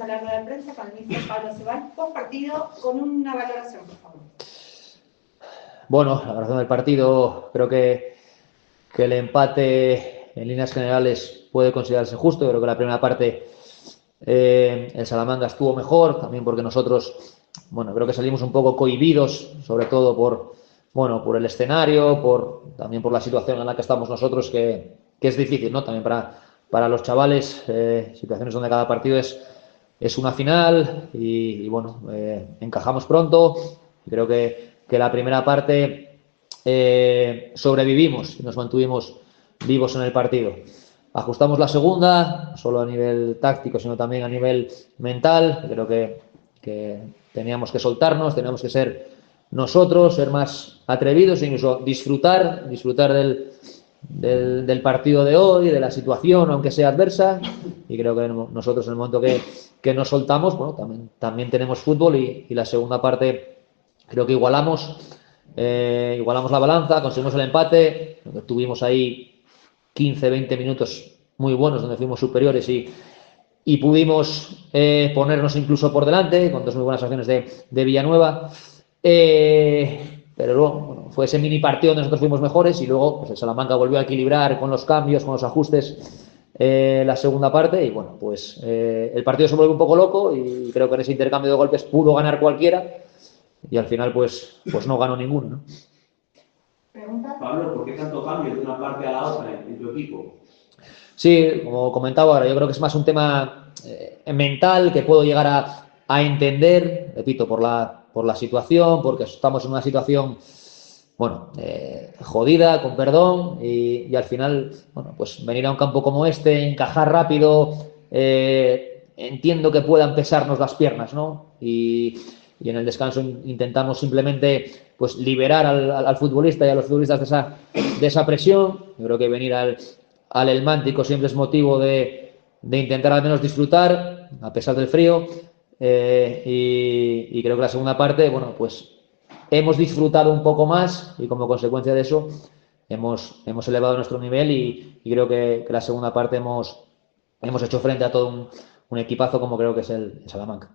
a la rueda de prensa con el ministro Pablo Ceballos, post partido, con una valoración, por favor. Bueno, la valoración del partido, creo que el empate en líneas generales puede considerarse justo. Creo que la primera parte el Salamanca estuvo mejor, también porque nosotros, bueno, creo que salimos un poco cohibidos, sobre todo por el escenario, también por la situación en la que estamos nosotros, que es difícil, ¿no? También para los chavales, situaciones donde cada partido es una final y bueno, encajamos pronto y creo que la primera parte sobrevivimos y nos mantuvimos vivos en el partido. Ajustamos la segunda, no solo a nivel táctico, sino también a nivel mental. Creo que teníamos que soltarnos, teníamos que ser nosotros, ser más atrevidos e incluso disfrutar del partido de hoy, de la situación, aunque sea adversa. Y creo que nosotros en el momento que nos soltamos, bueno, también tenemos fútbol y la segunda parte creo que igualamos la balanza, conseguimos el empate, tuvimos ahí 15-20 minutos muy buenos donde fuimos superiores y pudimos ponernos incluso por delante con dos muy buenas acciones de Villanueva. Pero luego bueno, fue ese mini partido donde nosotros fuimos mejores y luego pues el Salamanca volvió a equilibrar con los cambios, con los ajustes la segunda parte y bueno, pues el partido se volvió un poco loco y creo que en ese intercambio de golpes pudo ganar cualquiera y al final pues no ganó ninguno, ¿no? Pablo, ¿por qué tanto cambio de una parte a la otra en tu equipo? Sí, como comentaba ahora, yo creo que es más un tema mental que puedo llegar a entender, repito, por la situación, porque estamos en una situación, bueno, jodida, con perdón, y al final, bueno, pues venir a un campo como este, encajar rápido, entiendo que puedan pesarnos las piernas, ¿no? Y en el descanso intentamos simplemente pues liberar al futbolista y a los futbolistas de esa presión. Yo creo que venir al Elmántico siempre es motivo de intentar al menos disfrutar, a pesar del frío. Y creo que la segunda parte, bueno, pues hemos disfrutado un poco más y como consecuencia de eso hemos elevado nuestro nivel y creo que la segunda parte hemos hecho frente a todo un equipazo como creo que es el Salamanca.